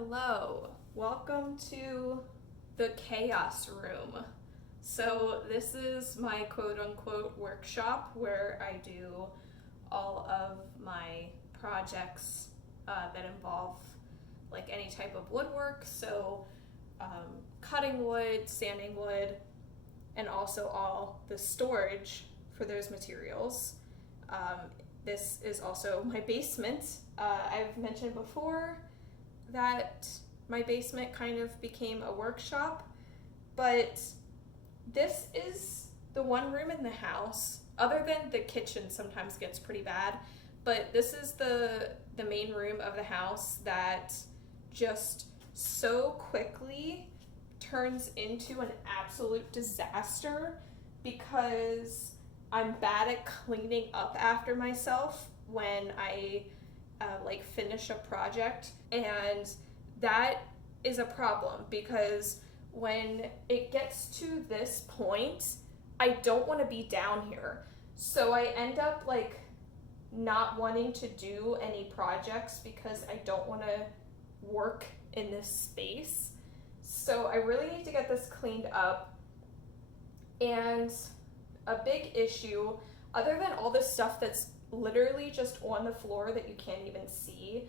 Hello, welcome to the chaos room. So this is my quote-unquote workshop where I do all of my projects that involve like any type of woodwork. So cutting wood, sanding wood, and also all the storage for those materials. This is also my basement. I've mentioned before that my basement kind of became a workshop, but this is the one room in the house, other than the kitchen sometimes gets pretty bad, but this is the main room of the house that just so quickly turns into an absolute disaster because I'm bad at cleaning up after myself when I finish a project, and that is a problem because when it gets to this point, I don't want to be down here. So I end up not wanting to do any projects because I don't want to work in this space. So I really need to get this cleaned up. And a big issue, other than all this stuff that's literally just on the floor that you can't even see,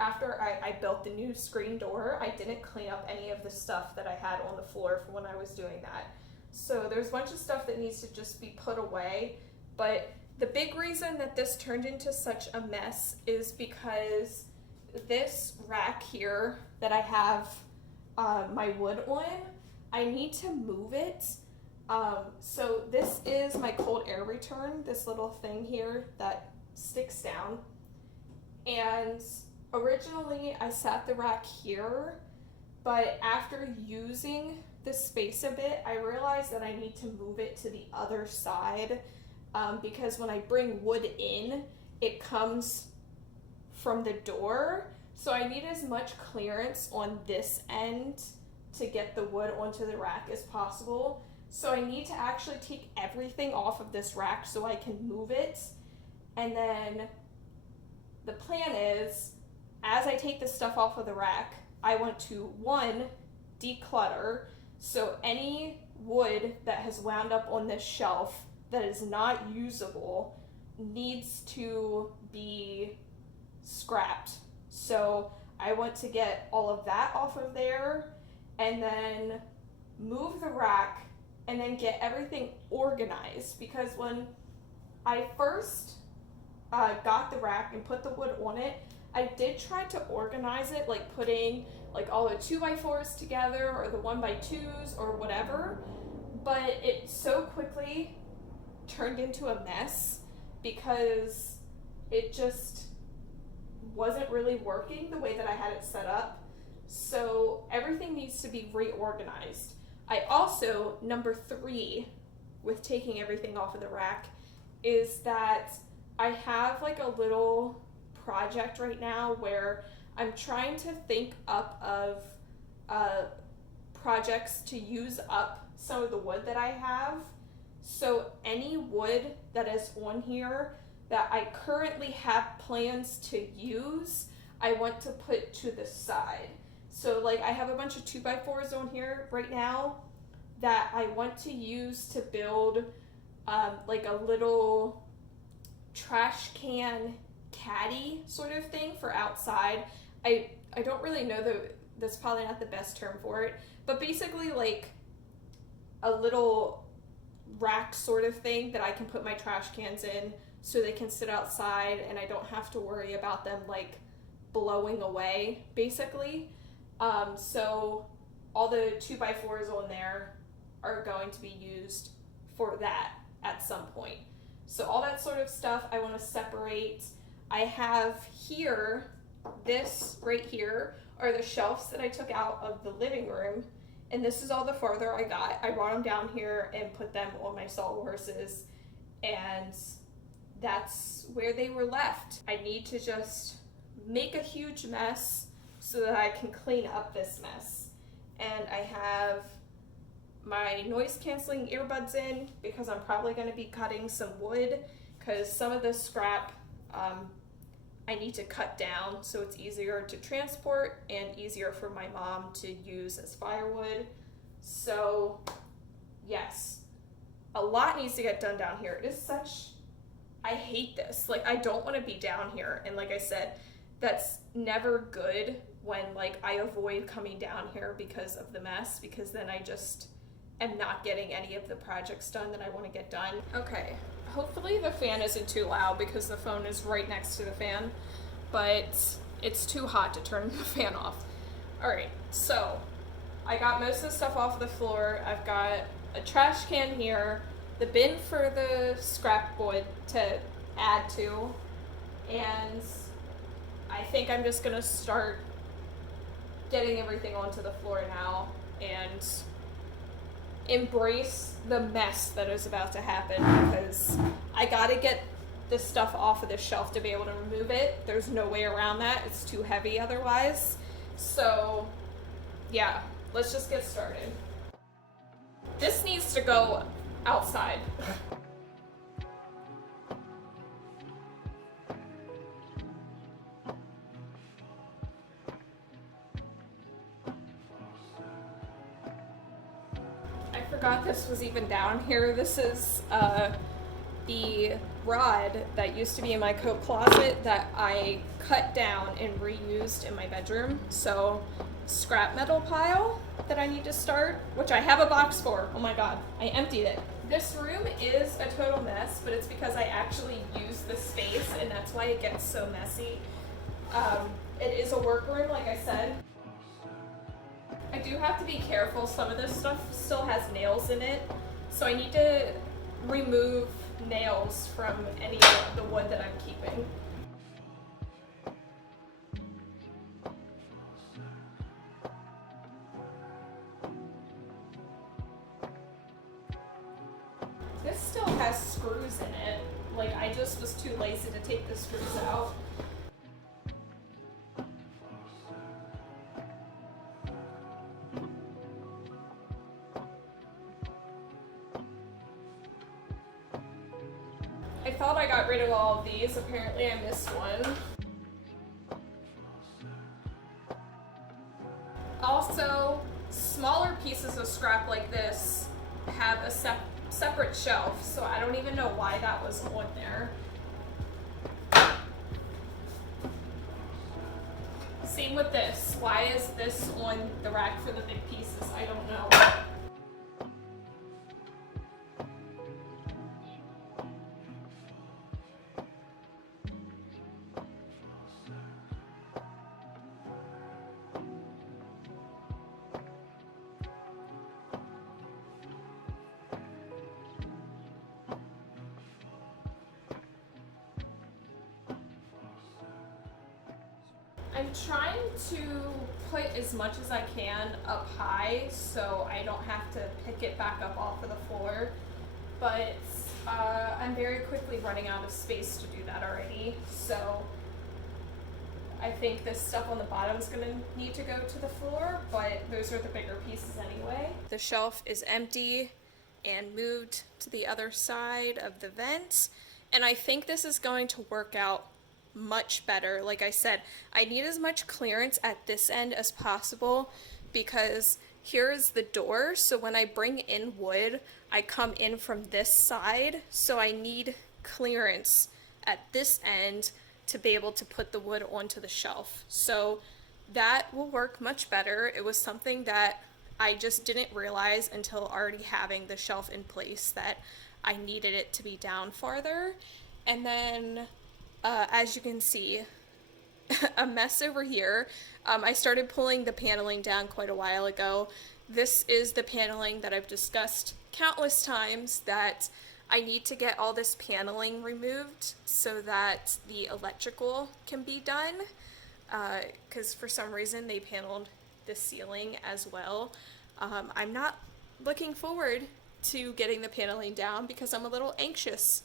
after I built the new screen door, I didn't clean up any of the stuff that I had on the floor from when I was doing that. So there's a bunch of stuff that needs to just be put away. But the big reason that this turned into such a mess is because this rack here that I have my wood on, I need to move it. So this is my cold air return, this little thing here that sticks down. And originally I sat the rack here, but after using the space a bit, I realized that I need to move it to the other side because when I bring wood in, it comes from the door. So I need as much clearance on this end to get the wood onto the rack as possible. So I need to actually take everything off of this rack so I can move it. And then the plan is, as I take this stuff off of the rack, I want to, one, declutter. So any wood that has wound up on this shelf that is not usable needs to be scrapped. So I want to get all of that off of there and then move the rack and then get everything organized, because when I first got the rack and put the wood on it, I did try to organize it, like putting all the 2x4s together or the 1x2s or whatever, but it so quickly turned into a mess because it just wasn't really working the way that I had it set up. So everything needs to be reorganized. I also, number 3, with taking everything off of the rack, is that I have a little project right now where I'm trying to think up of projects to use up some of the wood that I have. So any wood that is on here that I currently have plans to use, I want to put to the side. So I have a bunch of 2x4s on here right now that I want to use to build a little trash can caddy sort of thing for outside. I don't really know, that's probably not the best term for it, but basically a little rack sort of thing that I can put my trash cans in so they can sit outside and I don't have to worry about them blowing away, basically. So all the 2x4s on there are going to be used for that at some point. So all that sort of stuff I want to separate. I have here, this right here are the shelves that I took out of the living room, and this is all the farther I got. I brought them down here and put them on my sawhorses, and that's where they were left. I need to just make a huge mess so that I can clean up this mess. And I have my noise canceling earbuds in because I'm probably going to be cutting some wood, because some of the scrap I need to cut down so it's easier to transport and easier for my mom to use as firewood. So yes, a lot needs to get done down here. It is such, I hate this. Like, I don't want to be down here. And like I said, that's never good when like I avoid coming down here because of the mess, because then I just am not getting any of the projects done that I want to get done. Okay, hopefully the fan isn't too loud because the phone is right next to the fan, but it's too hot to turn the fan off. All right, so I got most of the stuff off of the floor. I've got a trash can here, the bin for the scrap wood to add to, and I think I'm just gonna start getting everything onto the floor now and embrace the mess that is about to happen, because I gotta get this stuff off of the shelf to be able to remove it. There's no way around that. It's too heavy otherwise. So yeah, let's just get started. This needs to go outside. I forgot this was even down here. This is the rod that used to be in my coat closet that I cut down and reused in my bedroom. So scrap metal pile that I need to start, which I have a box for. Oh my god, I emptied it. This room is a total mess, but it's because I actually use the space, and that's why it gets so messy. It is a workroom, like I said. I do have to be careful. Some of this stuff still has nails in it, so I need to remove nails from any of the wood that I'm keeping. This still has screws in it. Like, I just was too lazy to take the screws out. I thought I got rid of all of these. Apparently I missed one. Also, smaller pieces of scrap like this have a separate shelf, so I don't even know why that was on there. Same with this. Why is this on the rack for the big pieces? I don't know. I'm trying to put as much as I can up high so I don't have to pick it back up off of the floor, but I'm very quickly running out of space to do that already, so I think this stuff on the bottom is going to need to go to the floor, but those are the bigger pieces anyway. The shelf is empty and moved to the other side of the vents, and I think this is going to work out much better. Like I said, I need as much clearance at this end as possible because here is the door, so when I bring in wood, I come in from this side, so I need clearance at this end to be able to put the wood onto the shelf. So that will work much better. It was something that I just didn't realize until already having the shelf in place that I needed it to be down farther. And then as you can see, a mess over here. I started pulling the paneling down quite a while ago. This is the paneling that I've discussed countless times, that I need to get all this paneling removed so that the electrical can be done, because for some reason they paneled the ceiling as well. I'm not looking forward to getting the paneling down because I'm a little anxious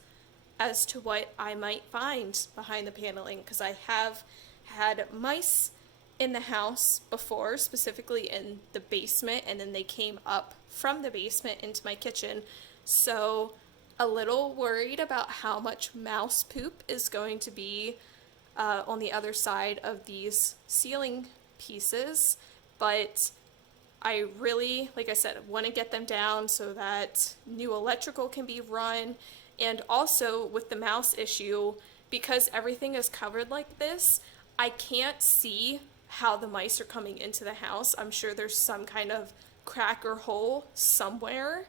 as to what I might find behind the paneling, because I have had mice in the house before, specifically in the basement, and then they came up from the basement into my kitchen, so a little worried about how much mouse poop is going to be on the other side of these ceiling pieces, but I really, like I said, want to get them down so that new electrical can be run. And also with the mouse issue, because everything is covered like this, I can't see how the mice are coming into the house. I'm sure there's some kind of crack or hole somewhere,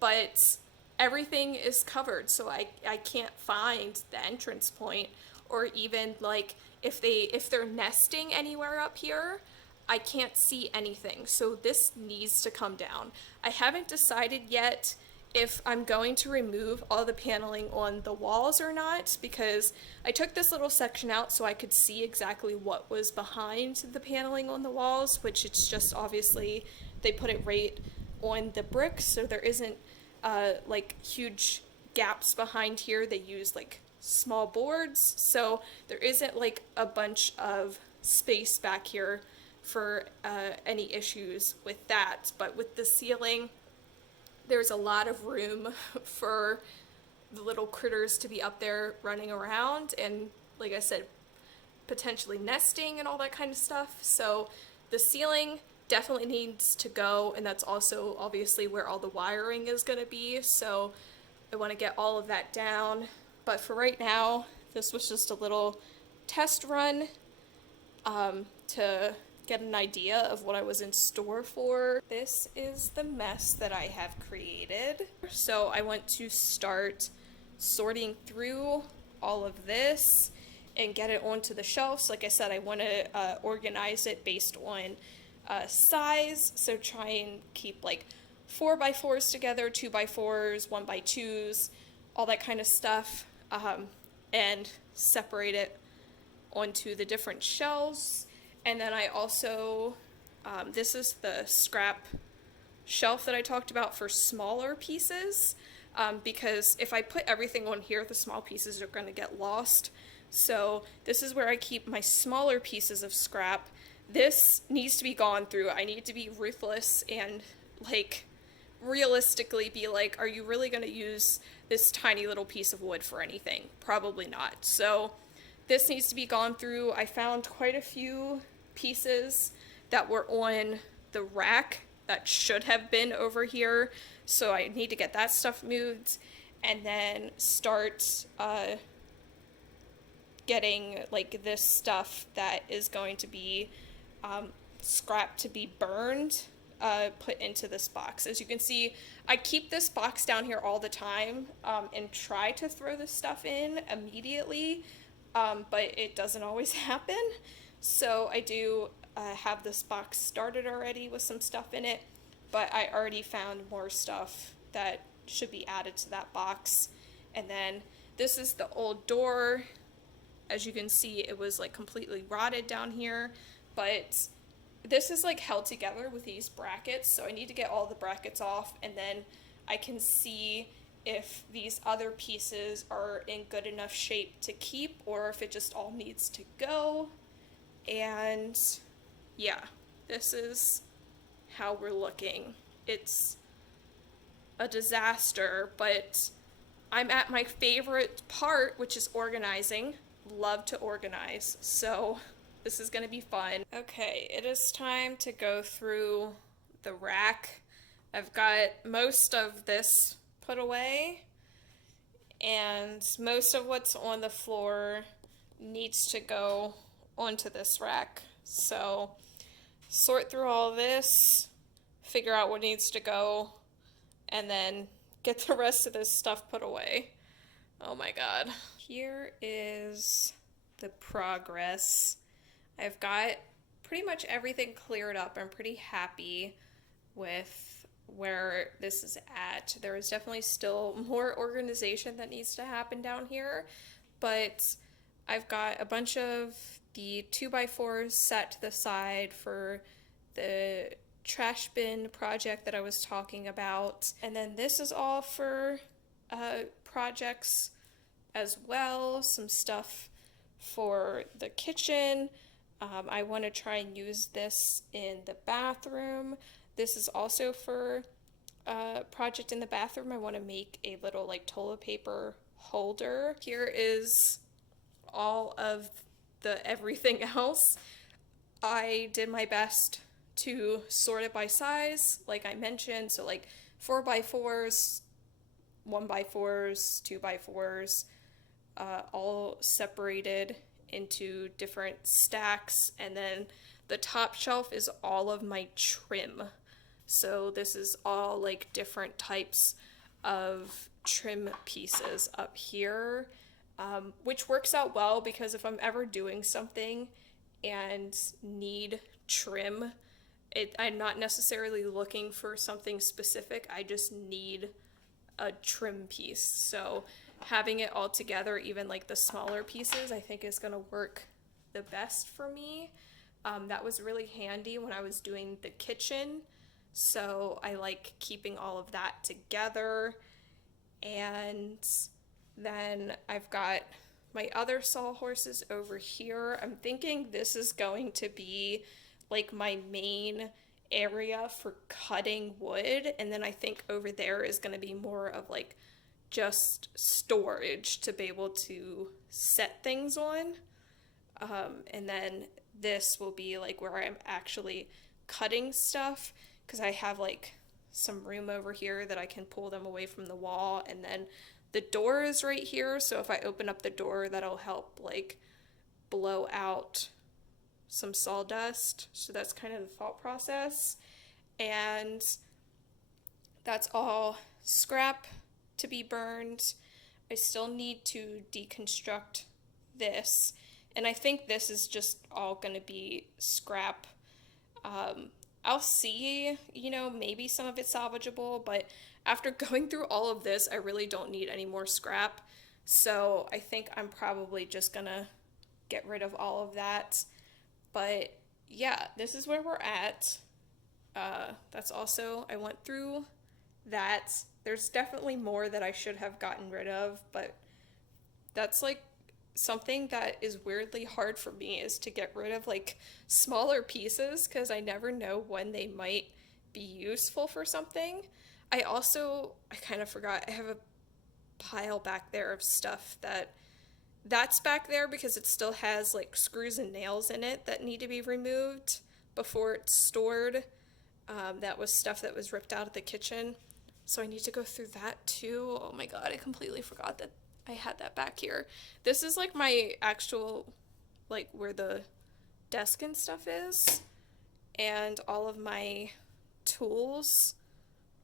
but everything is covered, so I can't find the entrance point, or even like if they're nesting anywhere up here, I can't see anything. So this needs to come down. I haven't decided yet if I'm going to remove all the paneling on the walls or not, because I took this little section out so I could see exactly what was behind the paneling on the walls, which it's just obviously they put it right on the bricks, so there isn't like huge gaps behind here. They use like small boards, so there isn't like a bunch of space back here for any issues with that. But with the ceiling, there's a lot of room for the little critters to be up there running around and, like I said, potentially nesting and all that kind of stuff. So the ceiling definitely needs to go, and that's also obviously where all the wiring is going to be, so I want to get all of that down. But for right now, this was just a little test run to get an idea of what I was in store for. This is the mess that I have created. So I want to start sorting through all of this and get it onto the shelves. Like I said, I want to organize it based on size, so try and keep like 4x4s together, 2x4s, 1x2s, all that kind of stuff, and separate it onto the different shelves. And then I also, this is the scrap shelf that I talked about for smaller pieces, because if I put everything on here, the small pieces are going to get lost. So this is where I keep my smaller pieces of scrap. This needs to be gone through. I need to be ruthless and like realistically be like, are you really going to use this tiny little piece of wood for anything? Probably not. So this needs to be gone through. I found quite a few pieces that were on the rack that should have been over here, so I need to get that stuff moved and then start getting like this stuff that is going to be scrap to be burned put into this box. As you can see, I keep this box down here all the time and try to throw this stuff in immediately, but it doesn't always happen. So I do have this box started already with some stuff in it, but I already found more stuff that should be added to that box. And then this is the old door. As you can see, it was like completely rotted down here, but this is like held together with these brackets, so I need to get all the brackets off, and then I can see if these other pieces are in good enough shape to keep or if it just all needs to go. And yeah, this is how we're looking. It's a disaster, but I'm at my favorite part, which is organizing. Love to organize, so this is gonna be fun. Okay, it is time to go through the rack. I've got most of this put away, and most of what's on the floor needs to go onto this rack. So sort through all this, figure out what needs to go, and then get the rest of this stuff put away. Oh my god. Here is the progress. I've got pretty much everything cleared up. I'm pretty happy with where this is at. There is definitely still more organization that needs to happen down here, but I've got a bunch of the 2x4s set to the side for the trash bin project that I was talking about. And then this is all for projects as well. Some stuff for the kitchen. I want to try and use this in the bathroom. This is also for a project in the bathroom. I want to make a little like toilet paper holder. Here is all of the everything else. I did my best to sort it by size, like I mentioned. So like 4x4s, 1x4s, 2x4s, all separated into different stacks. And then the top shelf is all of my trim. So this is all like different types of trim pieces up here, which works out well because if I'm ever doing something and need trim, I'm not necessarily looking for something specific. I just need a trim piece. So having it all together, even like the smaller pieces, I think is going to work the best for me. That was really handy when I was doing the kitchen. So I like keeping all of that together. And then I've got my other sawhorses over here. I'm thinking this is going to be like my main area for cutting wood. And then I think over there is going to be more of like just storage to be able to set things on. And then this will be like where I'm actually cutting stuff, because I have like some room over here that I can pull them away from the wall, and then the door is right here, so if I open up the door, that'll help like blow out some sawdust. So that's kind of the thought process. And that's all scrap to be burned. I still need to deconstruct this, and I think this is just all going to be scrap. I'll see, maybe some of it's salvageable, but after going through all of this, I really don't need any more scrap. So I think I'm probably just gonna get rid of all of that. But yeah, this is where we're at. That's also, I went through that. There's definitely more that I should have gotten rid of, but that's like something that is weirdly hard for me, is to get rid of like smaller pieces, because I never know when they might be useful for something. I kind of forgot, I have a pile back there of stuff that's back there because it still has like screws and nails in it that need to be removed before it's stored. That was stuff that was ripped out of the kitchen, so I need to go through that too. Oh my god, I completely forgot that I had that back here. This is like my actual, like where the desk and stuff is, and all of my tools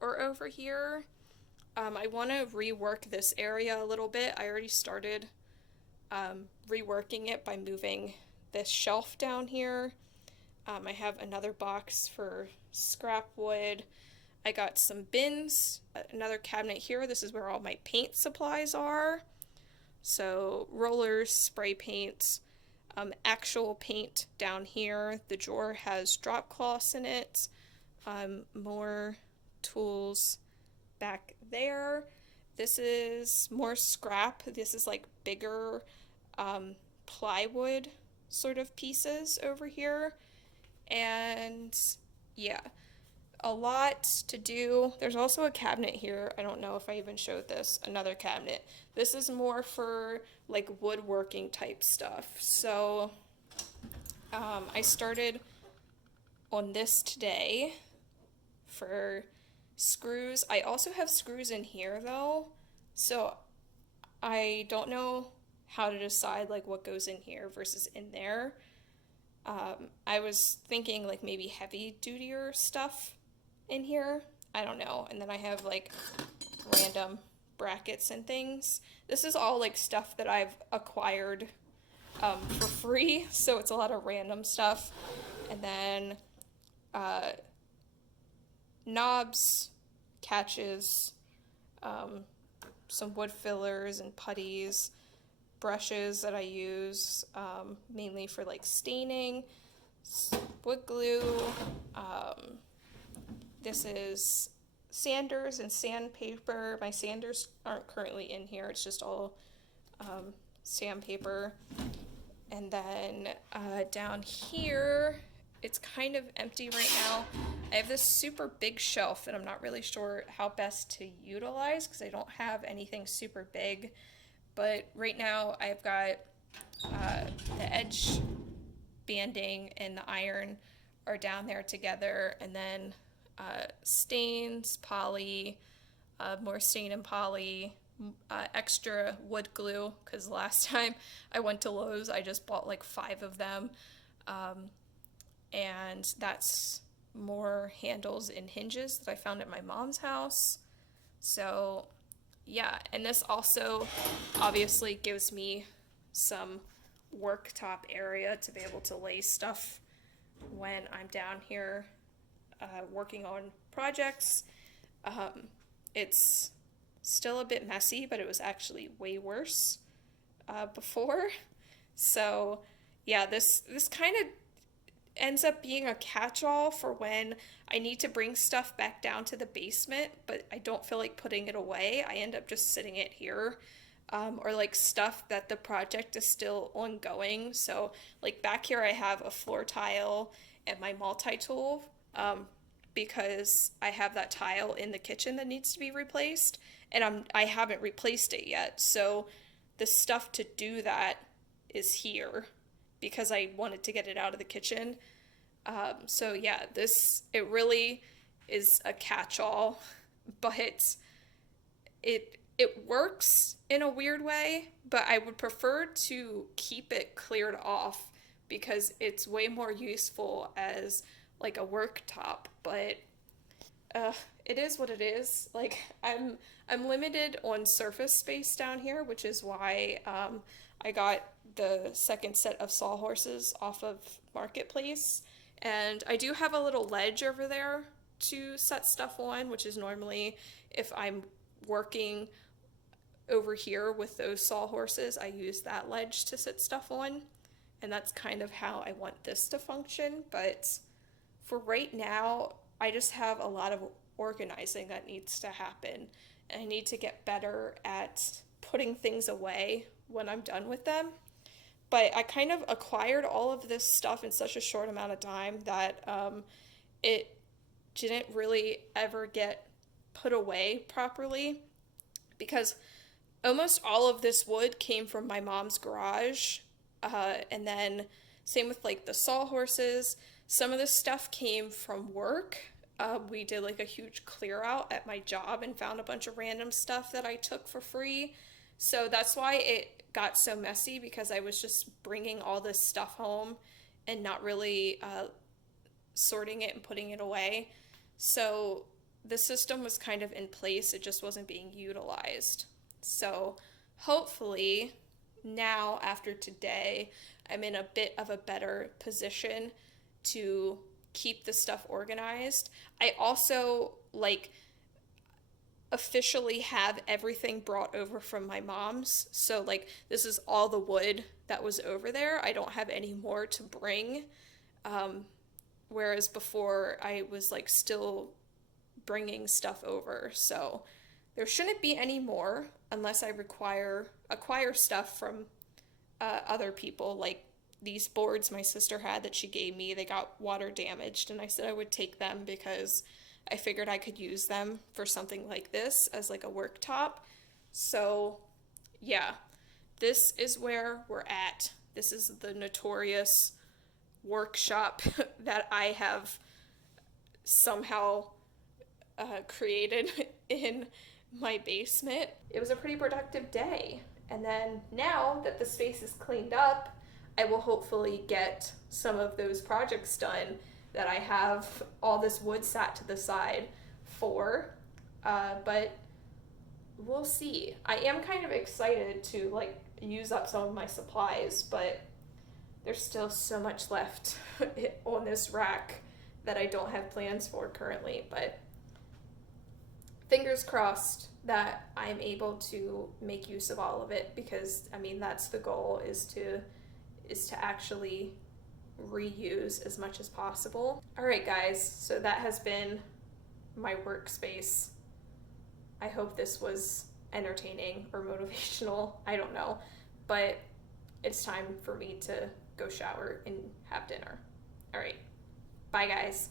are over here. I want to rework this area a little bit. I already started reworking it by moving this shelf down here. I have another box for scrap wood. I got some bins, another cabinet here. This is where all my paint supplies are. So rollers, spray paint, actual paint down here. The drawer has drop cloths in it. More tools back there. This is more scrap. This is like bigger plywood sort of pieces over here. And yeah, a lot to do. There's also a cabinet here. I don't know if I even showed this. Another cabinet. This is more for like woodworking type stuff. So I started on this today for screws. I also have screws in here though, so I don't know how to decide like what goes in here versus in there. I was thinking like maybe heavy dutier stuff in here. I don't know. And then I have like random brackets and things. This is all like stuff that I've acquired for free, so it's a lot of random stuff. And then knobs, catches, some wood fillers and putties, brushes that I use mainly for like staining, wood glue. This is sanders and sandpaper. My sanders aren't currently in here, it's just all sandpaper. And then down here, it's kind of empty right now. I have this super big shelf that I'm not really sure how best to utilize because I don't have anything super big. But right now I've got the edge banding and the iron are down there together, and then stains, poly, more stain and poly, extra wood glue, because last time I went to Lowe's I just bought like 5 of them, and that's more handles and hinges that I found at my mom's house. So yeah, and this also obviously gives me some worktop area to be able to lay stuff when I'm down here working on projects. It's still a bit messy, but it was actually way worse before. So yeah, this kind of ends up being a catch-all for when I need to bring stuff back down to the basement, but I don't feel like putting it away. I end up just sitting it here. Or like stuff that the project is still ongoing. So like back here I have a floor tile and my multi-tool, because I have that tile in the kitchen that needs to be replaced, and I haven't replaced it yet. So the stuff to do that is here because I wanted to get it out of the kitchen. So yeah, it really is a catch-all, but it works in a weird way, but I would prefer to keep it cleared off because it's way more useful as like a worktop. But it is what it is. Like I'm limited on surface space down here, which is why I got the second set of sawhorses off of Marketplace, and I do have a little ledge over there to set stuff on, which is normally if I'm working over here with those sawhorses, I use that ledge to sit stuff on, and that's kind of how I want this to function. But for right now, I just have a lot of organizing that needs to happen, and I need to get better at putting things away when I'm done with them. But I kind of acquired all of this stuff in such a short amount of time that it didn't really ever get put away properly, because almost all of this wood came from my mom's garage, and then same with like the sawhorses. Some of this stuff came from work. We did like a huge clear out at my job and found a bunch of random stuff that I took for free. So that's why it got so messy, because I was just bringing all this stuff home and not really sorting it and putting it away. So the system was kind of in place, it just wasn't being utilized. So hopefully now after today, I'm in a bit of a better position to keep the stuff organized. I also officially have everything brought over from my mom's. So like this is all the wood that was over there. I don't have any more to bring. Whereas before I was like still bringing stuff over. So there shouldn't be any more unless I acquire stuff from other people. Like these boards my sister had that she gave me, they got water damaged, and I said I would take them because I figured I could use them for something like this as like a worktop. So yeah, this is where we're at. This is the notorious workshop that I have somehow created in my basement. It was a pretty productive day. And then now that the space is cleaned up, I will hopefully get some of those projects done that I have all this wood sat to the side for. But we'll see. I am kind of excited to like use up some of my supplies, but there's still so much left on this rack that I don't have plans for currently. But fingers crossed that I'm able to make use of all of it, because I mean that's the goal, is to actually reuse as much as possible. All right guys, so that has been my workspace. I hope this was entertaining or motivational, I don't know, but it's time for me to go shower and have dinner. All right, bye guys.